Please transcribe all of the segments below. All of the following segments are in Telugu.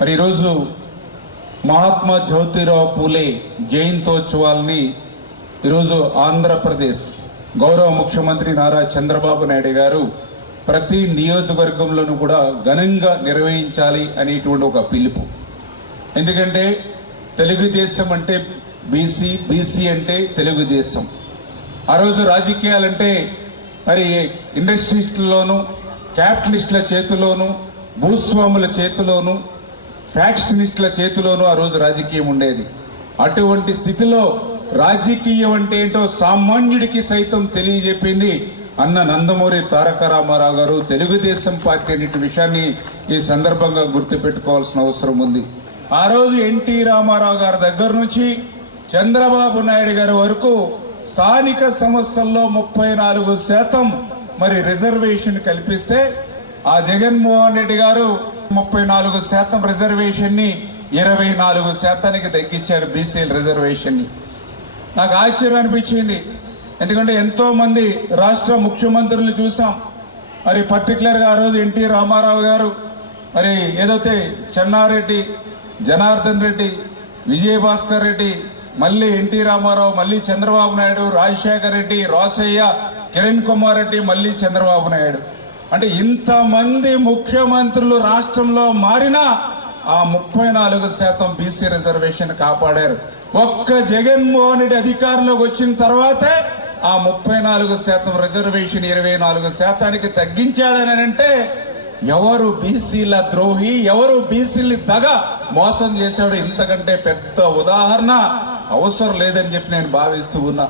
మరి ఈరోజు మహాత్మా జ్యోతిరావు పూలే జయంతోత్సవాల్ని ఈరోజు ఆంధ్రప్రదేశ్ గౌరవ ముఖ్యమంత్రి నారా చంద్రబాబు నాయుడు గారు ప్రతి నియోజకవర్గంలోనూ కూడా ఘనంగా నిర్వహించాలి అనేటువంటి ఒక పిలుపు. ఎందుకంటే తెలుగుదేశం అంటే బీసీ బీసీ అంటే తెలుగుదేశం. ఆ రోజు రాజకీయాలంటే మరి ఇండస్ట్రీస్ట్లోను క్యాపిటలిస్టుల చేతిలోను భూస్వాముల చేతిలోను ఫ్యాక్షనిస్టుల చేతిలోనూ ఆ రోజు రాజకీయం ఉండేది. అటువంటి స్థితిలో రాజకీయం అంటే ఏంటో సామాన్యుడికి సైతం తెలియజెప్పింది అన్న నందమూరి తారక రామారావు గారు. తెలుగుదేశం పార్టీ అనే విషయాన్ని ఈ సందర్భంగా గుర్తుపెట్టుకోవాల్సిన అవసరం ఉంది. ఆ రోజు ఎన్టీ రామారావు గారి దగ్గర నుంచి చంద్రబాబు నాయుడు గారి వరకు స్థానిక సంస్థల్లో ముప్పై నాలుగు శాతం మరి రిజర్వేషన్ కల్పిస్తే ఆ జగన్మోహన్ రెడ్డి గారు ముప్పై నాలుగు శాతం రిజర్వేషన్ని ఇరవై నాలుగు శాతానికి తగ్గించారు బీసీల రిజర్వేషన్ని. నాకు ఆశ్చర్యం అనిపించింది. ఎందుకంటే ఎంతోమంది రాష్ట్ర ముఖ్యమంత్రులు చూసాం. మరి పర్టికులర్గా ఆ రోజు ఎన్టీ రామారావు గారు మరి ఏదైతే చెన్నారెడ్డి జనార్దన్ రెడ్డి విజయభాస్కర్ రెడ్డి మళ్ళీ ఎన్టీ రామారావు మళ్ళీ చంద్రబాబు నాయుడు రాజశేఖర్ రెడ్డి రోసయ్య కిరణ్ కుమార్ రెడ్డి మళ్ళీ చంద్రబాబు నాయుడు. అంటే ఇంతమంది ముఖ్యమంత్రులు రాష్ట్రంలో మారినా ఆ ముప్పై నాలుగు శాతం బీసీ రిజర్వేషన్ కాపాడారు. ఒక్క జగన్మోహన్ రెడ్డి అధికారంలోకి వచ్చిన తర్వాతే ఆ ముప్పై నాలుగు శాతం రిజర్వేషన్ ఇరవై నాలుగు శాతానికి తగ్గించాడని అంటే ఎవరు బీసీల ద్రోహి ఎవరు బీసీల్ని దగ మోసం చేశాడు ఇంతకంటే పెద్ద ఉదాహరణ అవసరం లేదని చెప్పి నేను భావిస్తూ ఉన్నా.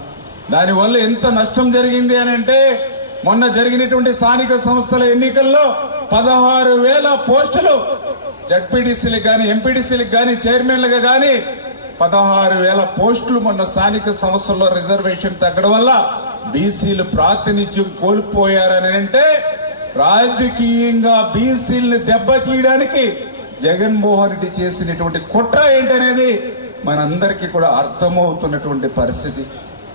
దానివల్ల ఎంత నష్టం జరిగింది అని అంటే మొన్న జరిగినటువంటి స్థానిక సంస్థల ఎన్నికల్లో పదహారు వేల పోస్టులు జడ్పీటీసీలకు కానీ ఎంపీటీసీలకు కానీ చైర్మన్లకు కానీ పదహారు వేల పోస్టులు మొన్న స్థానిక సంస్థల్లో రిజర్వేషన్ తగ్గడం వల్ల బీసీలు ప్రాతినిధ్యం కోల్పోయారని అంటే రాజకీయంగా బీసీలను దెబ్బతీయడానికి జగన్మోహన్ రెడ్డి చేసినటువంటి కుట్ర ఏంటనేది మనందరికీ కూడా అర్థమవుతున్నటువంటి పరిస్థితి.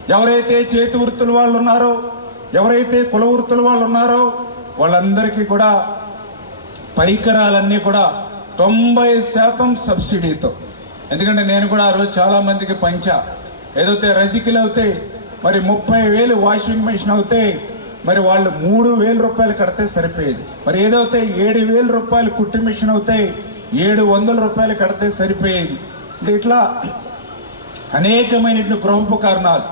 ఎవరైతే చేతి వృత్తులు వాళ్ళు ఉన్నారో ఎవరైతే కుల వృత్తుల వాళ్ళు ఉన్నారో వాళ్ళందరికీ కూడా పరికరాలన్నీ కూడా తొంభై శాతం సబ్సిడీతో. ఎందుకంటే నేను కూడా ఆ రోజు చాలామందికి పంచా. ఏదైతే రజికలు అవుతాయి మరి ముప్పై వేలు వాషింగ్ మెషిన్ అవుతాయి మరి వాళ్ళు మూడు వేల రూపాయలు కడితే సరిపోయేది. మరి ఏదైతే ఏడు వేల రూపాయలు కుట్టి మిషన్ అవుతాయి ఏడు వందల రూపాయలు కడితే సరిపోయేది. అంటే ఇట్లా అనేకమైనటువంటి గృహోపకరణాలు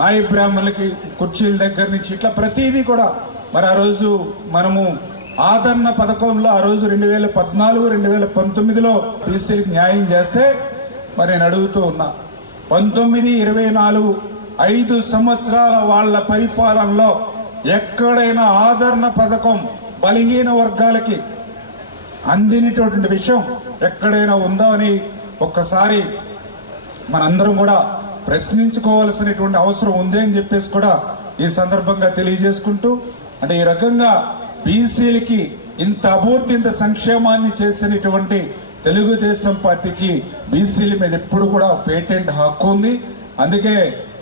నాయ బ్రాహ్మణులకి కుర్చీల దగ్గర నుంచి ఇట్లా ప్రతిదీ కూడా. మరి ఆ రోజు మనము ఆదరణ పథకంలో ఆ రోజు రెండు వేల పద్నాలుగు రెండు వేల పంతొమ్మిదిలో బీసీలకు న్యాయం చేస్తే మరి నేను అడుగుతూ ఉన్నా. పంతొమ్మిది ఇరవై నాలుగు ఐదు సంవత్సరాల వాళ్ళ పరిపాలనలో ఎక్కడైనా ఆదరణ పథకం బలహీన వర్గాలకి అందినటువంటి విషయం ఎక్కడైనా ఉందో అని ఒక్కసారి మనందరం కూడా ప్రశ్నించుకోవాల్సినటువంటి అవసరం ఉంది అని చెప్పేసి కూడా ఈ సందర్భంగా తెలియజేసుకుంటూ అంటే ఈ రకంగా బీసీలకి ఇంత అభూర్తి ఇంత సంక్షేమాన్ని చేసినటువంటి తెలుగుదేశం పార్టీకి బీసీల మీద ఎప్పుడు కూడా పేటెంట్ హక్కు ఉంది. అందుకే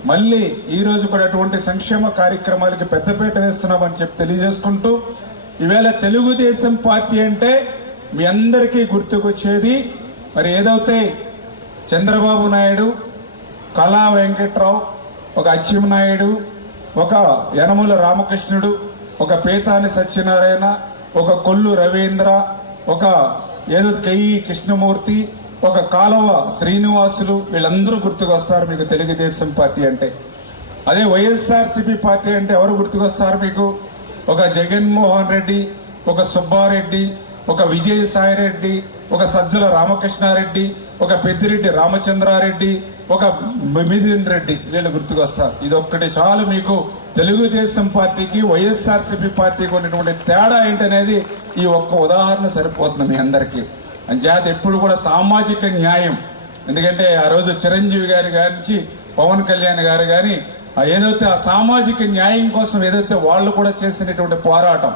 మళ్ళీ ఈ రోజు కూడా అటువంటి సంక్షేమ కార్యక్రమాలకి పెద్దపీట వేస్తున్నామని చెప్పి తెలియజేసుకుంటూ ఈవేళ తెలుగుదేశం పార్టీ అంటే మీ అందరికీ గుర్తుకొచ్చేది మరి ఏదైతే చంద్రబాబు నాయుడు కళా వెంకట్రావు ఒక అచ్చెన్నాయుడు ఒక యనమూల రామకృష్ణుడు ఒక పేతాని సత్యనారాయణ ఒక కొల్లు రవీంద్ర ఒక ఏదో కెయ్యి కృష్ణమూర్తి ఒక కాలవ శ్రీనివాసులు వీళ్ళందరూ గుర్తుకొస్తారు మీకు తెలుగుదేశం పార్టీ అంటే. అదే వైఎస్ఆర్సీపీ పార్టీ అంటే ఎవరు గుర్తుకొస్తారు మీకు? ఒక జగన్మోహన్ రెడ్డి ఒక సుబ్బారెడ్డి ఒక విజయసాయి రెడ్డి ఒక సజ్జల రామకృష్ణారెడ్డి ఒక పెద్దిరెడ్డి రామచంద్రారెడ్డి ఒక మిథున్ రెడ్డి వీళ్ళు గుర్తుకొస్తారు. ఇది ఒక్కటి చాలు మీకు తెలుగుదేశం పార్టీకి వైఎస్ఆర్సీపీ పార్టీకి ఉన్నటువంటి తేడా ఏంటనేది ఈ ఒక్క ఉదాహరణ సరిపోతుంది మీ అందరికీ. అంచేత ఎప్పుడు కూడా సామాజిక న్యాయం. ఎందుకంటే ఆ రోజు చిరంజీవి గారి గారి నుంచి పవన్ కళ్యాణ్ గారు కానీ ఏదైతే ఆ సామాజిక న్యాయం కోసం ఏదైతే వాళ్ళు కూడా చేసినటువంటి పోరాటం.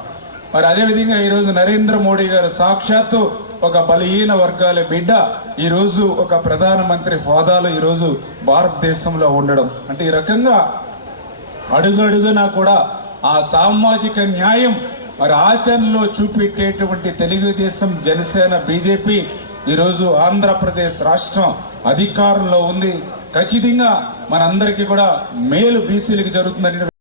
మరి అదేవిధంగా ఈరోజు నరేంద్ర మోడీ గారు సాక్షాత్తు ఒక బలహీన వర్గాల బిడ్డ ఈరోజు ఒక ప్రధానమంత్రి హోదాలో ఈరోజు భారతదేశంలో ఉండడం. అంటే ఈ రకంగా అడుగడుగునా కూడా ఆ సామాజిక న్యాయం మరి ఆచరణలో చూపెట్టేటువంటి తెలుగుదేశం జనసేన బీజేపీ ఈరోజు ఆంధ్రప్రదేశ్ రాష్ట్రం అధికారంలో ఉంది. ఖచ్చితంగా మనందరికీ కూడా మేలు బీసీలకు జరుగుతుందని